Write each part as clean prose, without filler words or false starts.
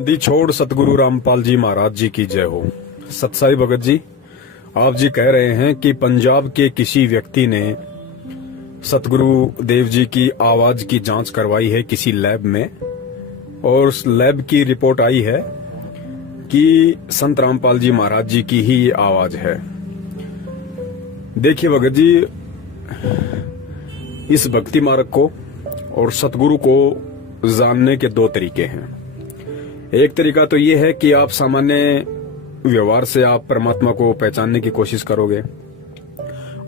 दी छोड़ सतगुरु रामपाल जी महाराज जी की जय हो। सतसाई भगत जी, आप जी कह रहे हैं कि पंजाब के किसी व्यक्ति ने सतगुरु देव जी की आवाज की जांच करवाई है किसी लैब में, और उस लैब की रिपोर्ट आई है कि संत रामपाल जी महाराज जी की ही ये आवाज है। देखिए भगत जी, इस भक्ति मार्ग को और सतगुरु को जानने के दो तरीके हैं। एक तरीका तो ये है कि आप सामान्य व्यवहार से आप परमात्मा को पहचानने की कोशिश करोगे,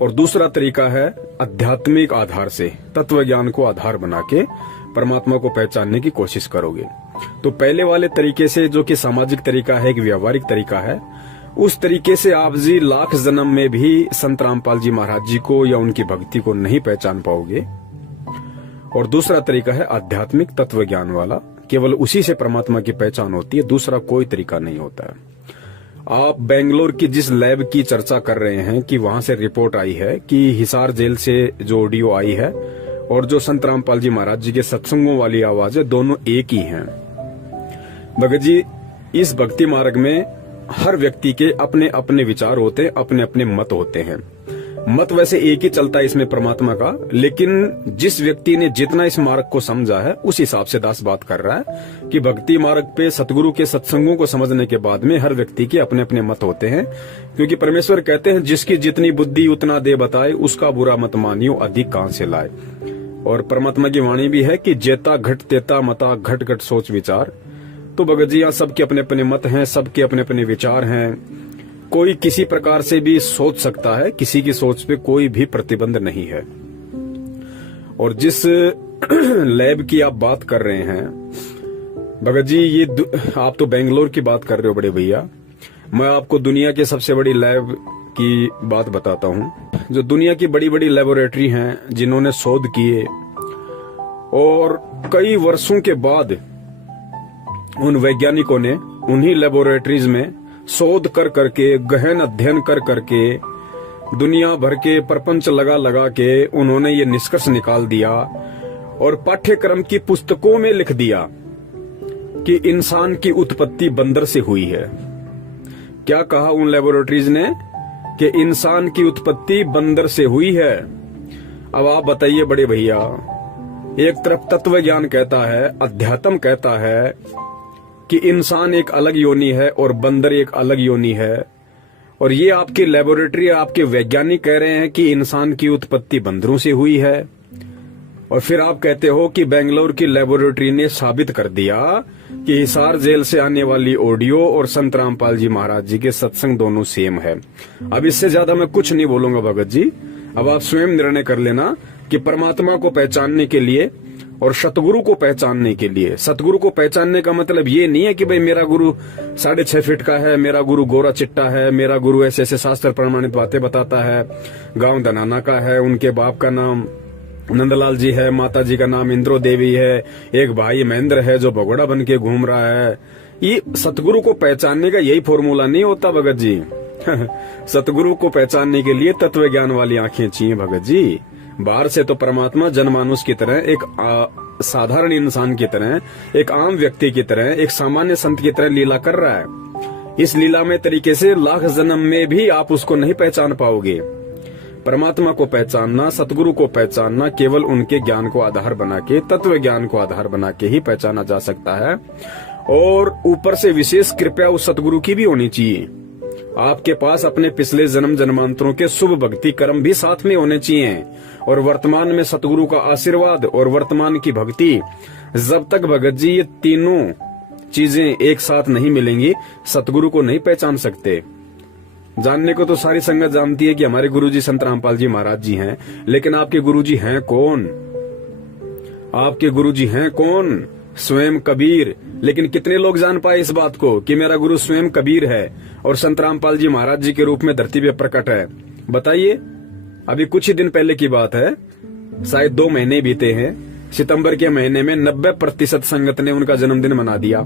और दूसरा तरीका है आध्यात्मिक आधार से, तत्व ज्ञान को आधार बना के परमात्मा को पहचानने की कोशिश करोगे। तो पहले वाले तरीके से, जो कि सामाजिक तरीका है, एक व्यवहारिक तरीका है, उस तरीके से आप जी लाख जन्म में भी संत रामपाल जी महाराज जी को या उनकी भक्ति को नहीं पहचान पाओगे। और दूसरा तरीका है आध्यात्मिक तत्व ज्ञान वाला, केवल उसी से परमात्मा की पहचान होती है, दूसरा कोई तरीका नहीं होता है। आप बेंगलोर की जिस लैब की चर्चा कर रहे हैं कि वहां से रिपोर्ट आई है कि हिसार जेल से जो ऑडियो आई है और जो संत रामपाल जी महाराज जी के सत्संगों वाली आवाज है, दोनों एक ही हैं। भगत जी, इस भक्ति मार्ग में हर व्यक्ति के अपने अपने विचार होते हैं, अपने अपने मत होते हैं। मत वैसे एक ही चलता है इसमें परमात्मा का, लेकिन जिस व्यक्ति ने जितना इस मार्ग को समझा है उस हिसाब से दास बात कर रहा है कि भक्ति मार्ग पे सतगुरु के सत्संगों को समझने के बाद में हर व्यक्ति के अपने अपने मत होते हैं। क्योंकि परमेश्वर कहते हैं, जिसकी जितनी बुद्धि उतना दे बताए, उसका बुरा मत मानियो अधिक कहां से लाए। और परमात्मा की वाणी भी है कि जेता घट तेता मता घट घट सोच विचार। तो भगत जी, यहाँ सबके अपने अपने मत हैं, सबके अपने अपने विचार हैं। कोई किसी प्रकार से भी सोच सकता है, किसी की सोच पे कोई भी प्रतिबंध नहीं है। और जिस लैब की आप बात कर रहे हैं भगत जी, ये आप तो बेंगलोर की बात कर रहे हो बड़े भैया, मैं आपको दुनिया के सबसे बड़ी लैब की बात बताता हूँ। जो दुनिया की बड़ी बड़ी लेबोरेटरी हैं, जिन्होंने शोध किए और कई वर्षों के बाद उन वैज्ञानिकों ने उन्हीं लेबोरेटरीज में शोध कर करके, गहन अध्ययन कर करके, दुनिया भर के प्रपंच लगा लगा के उन्होंने ये निष्कर्ष निकाल दिया और पाठ्यक्रम की पुस्तकों में लिख दिया कि इंसान की उत्पत्ति बंदर से हुई है। क्या कहा उन लेबोरेटरीज ने? कि इंसान की उत्पत्ति बंदर से हुई है। अब आप बताइए बड़े भैया, एक तरफ तत्व ज्ञान कहता है, अध्यात्म कहता है कि इंसान एक अलग योनि है और बंदर एक अलग योनि है, और ये आपकी लेबोरेटरी, आपके वैज्ञानिक कह रहे हैं कि इंसान की उत्पत्ति बंदरों से हुई है। और फिर आप कहते हो कि बेंगलोर की लेबोरेटरी ने साबित कर दिया कि हिसार जेल से आने वाली ऑडियो और संत रामपाल जी महाराज जी के सत्संग दोनों सेम है। अब इससे ज्यादा मैं कुछ नहीं बोलूंगा भगत जी। अब आप स्वयं निर्णय कर लेना कि परमात्मा को पहचानने के लिए और सतगुरु को पहचानने के लिए, सतगुरु को पहचानने का मतलब ये नहीं है कि भाई मेरा गुरु 6.5 फीट का है, मेरा गुरु गोरा चिट्टा है, मेरा गुरु ऐसे ऐसे शास्त्र प्रमाणित बातें बताता है, गांव धनाना का है, उनके बाप का नाम नंदलाल जी है, माता जी का नाम इंद्रो देवी है, एक भाई महेंद्र है जो भगोड़ा बन के घूम रहा है। ये सतगुरु को पहचानने का यही फॉर्मूला नहीं होता भगत जी। सतगुरु को पहचानने के लिए तत्व ज्ञान वाली आंखें चाहिए भगत जी। बाहर से तो परमात्मा जनमानुष की तरह, एक साधारण इंसान की तरह, एक आम व्यक्ति की तरह, एक सामान्य संत की तरह लीला कर रहा है। इस लीला में तरीके से लाख जन्म में भी आप उसको नहीं पहचान पाओगे। परमात्मा को पहचानना, सतगुरु को पहचानना केवल उनके ज्ञान को आधार बना के, तत्व ज्ञान को आधार बना के ही पहचाना जा सकता है। और ऊपर से विशेष कृपया उस सतगुरु की भी होनी चाहिए। आपके पास अपने पिछले जन्म जन्मांतरों के शुभ भक्ति कर्म भी साथ में होने चाहिए, और वर्तमान में सतगुरु का आशीर्वाद और वर्तमान की भक्ति, जब तक भगत जी ये तीनों चीजें एक साथ नहीं मिलेंगी, सतगुरु को नहीं पहचान सकते। जानने को तो सारी संगत जानती है कि हमारे गुरुजी संत रामपाल जी महाराज जी हैं, लेकिन आपके गुरुजी हैं कौन? आपके गुरुजी हैं कौन? स्वयं कबीर। लेकिन कितने लोग जान पाए इस बात को कि मेरा गुरु स्वयं कबीर है और संत रामपाल जी महाराज जी के रूप में धरती पे प्रकट है? बताइए। अभी कुछ ही दिन पहले की बात है, शायद 2 महीने बीते हैं, सितंबर के महीने में 90% संगत ने उनका जन्मदिन मना दिया।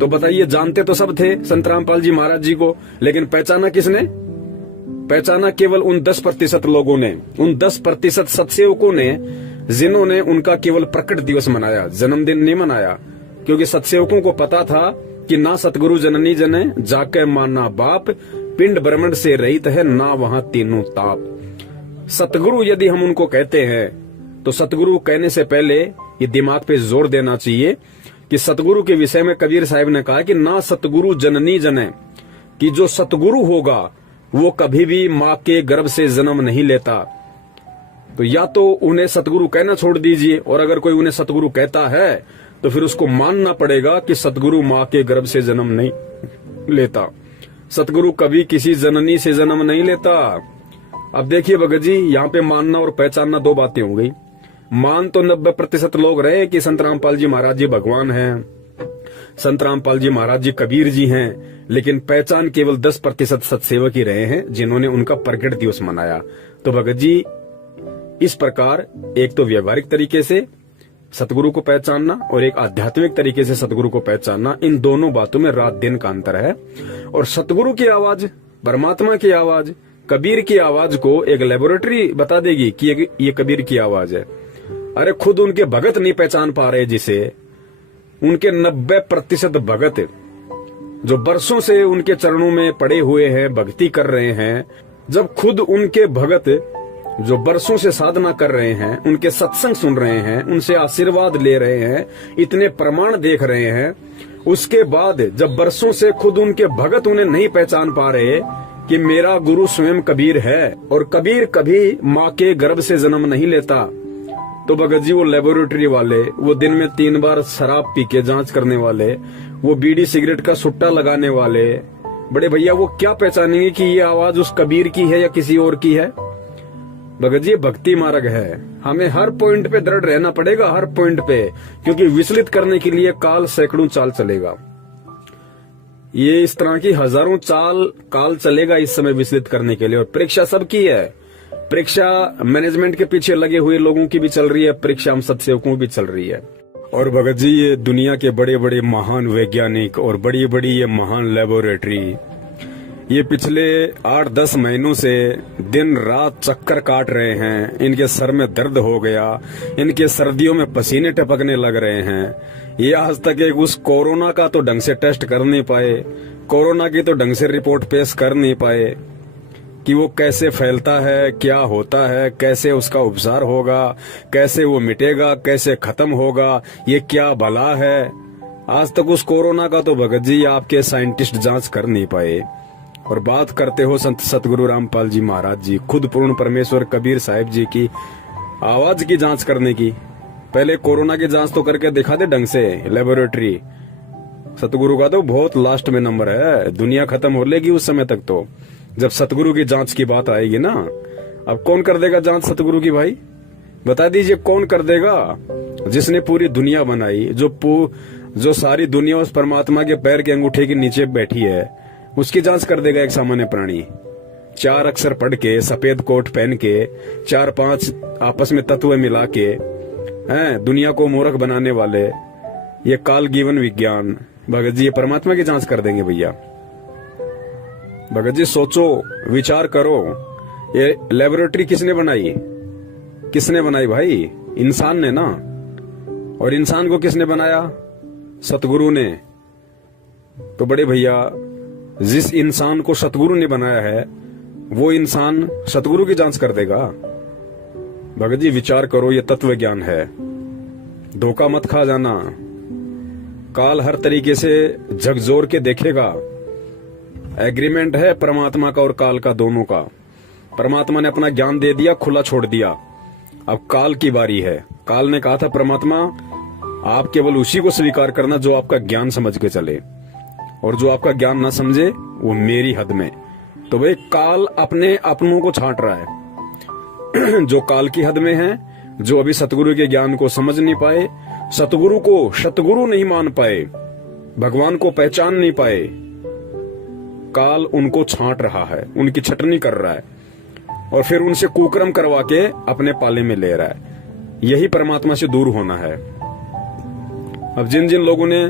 तो बताइए, जानते तो सब थे संत रामपाल जी महाराज जी को, लेकिन पहचाना किसने? पहचाना केवल उन 10% लोगों ने, उन 10% सत्सेवकों ने, जिन्होंने उनका केवल प्रकट दिवस मनाया, जन्मदिन नहीं मनाया। क्योंकि सत्सेवकों को पता था कि ना सतगुरु जननी जने जाके माना बाप, पिंड ब्रह्मंड से रहित है ना वहां तीनों ताप। सतगुरु यदि हम उनको कहते हैं तो सतगुरु कहने से पहले ये दिमाग पे जोर देना चाहिए कि सतगुरु के विषय में कबीर साहब ने कहा कि ना सतगुरु जननी जने, कि जो सतगुरु होगा वो कभी भी माँ के गर्भ से जन्म नहीं लेता। तो या तो उन्हें सतगुरु कहना छोड़ दीजिए, और अगर कोई उन्हें सतगुरु कहता है तो फिर उसको मानना पड़ेगा कि सतगुरु माँ के गर्भ से जन्म नहीं लेता। सतगुरु कभी किसी जननी से जन्म नहीं लेता। अब देखिए भगत जी, यहाँ पे मानना और पहचानना दो बातें हो गई। मान तो 90% लोग रहे कि संत रामपाल जी महाराज जी भगवान हैं, संत रामपाल जी महाराज जी कबीर जी हैं, लेकिन पहचान केवल 10% सत्सेवक ही रहे हैं जिन्होंने उनका प्रकट दिवस मनाया। तो भगत जी, इस प्रकार एक तो व्यवहारिक तरीके से सतगुरु को पहचानना और एक आध्यात्मिक तरीके से सतगुरु को पहचानना, इन दोनों बातों में रात दिन का अंतर है। और सतगुरु की आवाज, परमात्मा की आवाज, कबीर की आवाज को एक लेबोरेटरी बता देगी कि ये कबीर की आवाज है। अरे खुद उनके भगत नहीं पहचान पा रहे, जिसे उनके 90% भगत जो बरसों से उनके चरणों में पड़े हुए हैं, भक्ति कर रहे हैं, जब खुद उनके भगत जो बरसों से साधना कर रहे हैं, उनके सत्संग सुन रहे हैं, उनसे आशीर्वाद ले रहे हैं, इतने प्रमाण देख रहे हैं, उसके बाद जब बरसों से खुद उनके भगत उन्हें नहीं पहचान पा रहे कि मेरा गुरु स्वयं कबीर है और कबीर कभी माँ के गर्भ से जन्म नहीं लेता, तो भगत जी वो लेबोरेटरी वाले, वो दिन में 3 बार शराब पी के जांच करने वाले, वो बीड़ी सिगरेट का सुट्टा लगाने वाले बड़े भैया, वो क्या पहचानेंगे कि ये आवाज उस कबीर की है या किसी और की है। भगत जी, भक्ति मार्ग है, हमें हर पॉइंट पे दृढ़ रहना पड़ेगा, हर पॉइंट पे, क्योंकि विचलित करने के लिए काल सैकड़ों चाल चलेगा। ये इस तरह की हजारों चाल काल चलेगा इस समय विचलित करने के लिए। और परीक्षा सबकी है, परीक्षा मैनेजमेंट के पीछे लगे हुए लोगों की भी चल रही है, परीक्षा हम सत्सेवकों भी चल रही है। और भगत जी, ये दुनिया के बड़े बड़े महान वैज्ञानिक और बड़ी बड़ी ये महान लेबोरेटरी ये पिछले 8-10 महीनों से दिन रात चक्कर काट रहे हैं। इनके सर में दर्द हो गया, इनके सर्दियों में पसीने टपकने लग रहे हैं। ये आज तक एक उस कोरोना का तो ढंग से टेस्ट कर नहीं पाए, कोरोना की तो ढंग से रिपोर्ट पेश कर नहीं पाए कि वो कैसे फैलता है, क्या होता है, कैसे उसका उपचार होगा, कैसे वो मिटेगा, कैसे खत्म होगा, ये क्या भला है। आज तक उस कोरोना का तो भगत जी आपके साइंटिस्ट जांच कर नहीं पाए। और बात करते हो संत सतगुरु रामपाल जी महाराज जी, खुद पूर्ण परमेश्वर कबीर साहिब जी की आवाज की जांच करने की, पहले कोरोना की जांच तो करके दिखा दे ढंग से लेबोरेटरी। सतगुरु का तो बहुत लास्ट में नंबर है, दुनिया खत्म हो लेगी उस समय तक तो, जब सतगुरु की जांच की बात आएगी ना। अब कौन कर देगा जांच सतगुरु की भाई, बता दीजिए कौन कर देगा? जिसने पूरी दुनिया बनाई, जो सारी दुनिया उस परमात्मा के पैर के अंगूठे के नीचे बैठी है, उसकी जांच कर देगा एक सामान्य प्राणी? 4 अक्षर पढ़ के, सफेद कोट पहन के, 4-5 आपस में तत्व मिला के हैं दुनिया को मूर्ख बनाने वाले ये काल जीवन विज्ञान भगत जी ये परमात्मा की जांच कर देंगे भैया? भगत जी सोचो, विचार करो, ये लेबोरेटरी किसने बनाई? किसने बनाई भाई? इंसान ने ना। और इंसान को किसने बनाया? सतगुरु ने। तो बड़े भैया, जिस इंसान को सतगुरु ने बनाया है वो इंसान सतगुरु की जांच कर देगा? भगत जी विचार करो, ये तत्व ज्ञान है, धोखा मत खा जाना। काल हर तरीके से झकझोर के देखेगा। एग्रीमेंट है परमात्मा का और काल का, दोनों का। परमात्मा ने अपना ज्ञान दे दिया, खुला छोड़ दिया। अब काल की बारी है। काल ने कहा था परमात्मा आप केवल उसी को स्वीकार करना जो आपका ज्ञान समझ के चले, और जो आपका ज्ञान ना समझे वो मेरी हद में। तो भाई काल अपने अपनों को छांट रहा है जो काल की हद में है, जो अभी सतगुरु के ज्ञान को समझ नहीं पाए, सतगुरु को सतगुरु नहीं मान पाए, भगवान को पहचान नहीं पाए, काल उनको छांट रहा है, उनकी छटनी कर रहा है और फिर उनसे कुकर्म करवा के अपने पाले में ले रहा है। यही परमात्मा से दूर होना है। अब जिन जिन लोगों ने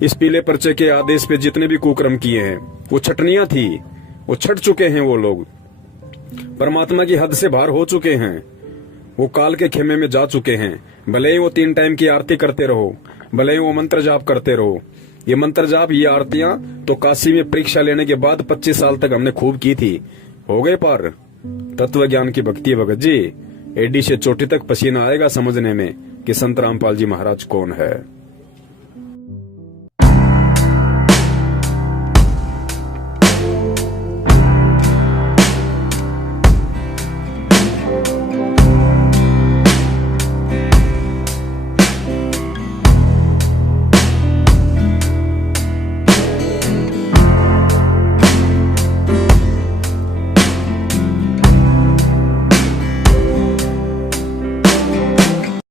इस पीले पर्चे के आदेश पे जितने भी कुकर्म किए हैं, वो छटनियां थी, वो छट चुके हैं। वो लोग परमात्मा की हद से बाहर हो चुके हैं, वो काल के खेमे में जा चुके हैं। भले ही वो 3 टाइम की आरती करते रहो, भले ही वो मंत्र जाप करते रहो, ये मंत्र जाप, ये आरतियां तो काशी में परीक्षा लेने के बाद 25 साल तक हमने खूब की थी। हो गए पार। तत्व ज्ञान की भक्ति भगत जी, एडी से चोटी तक पसीना आएगा समझने में कि संत रामपाल जी महाराज कौन है।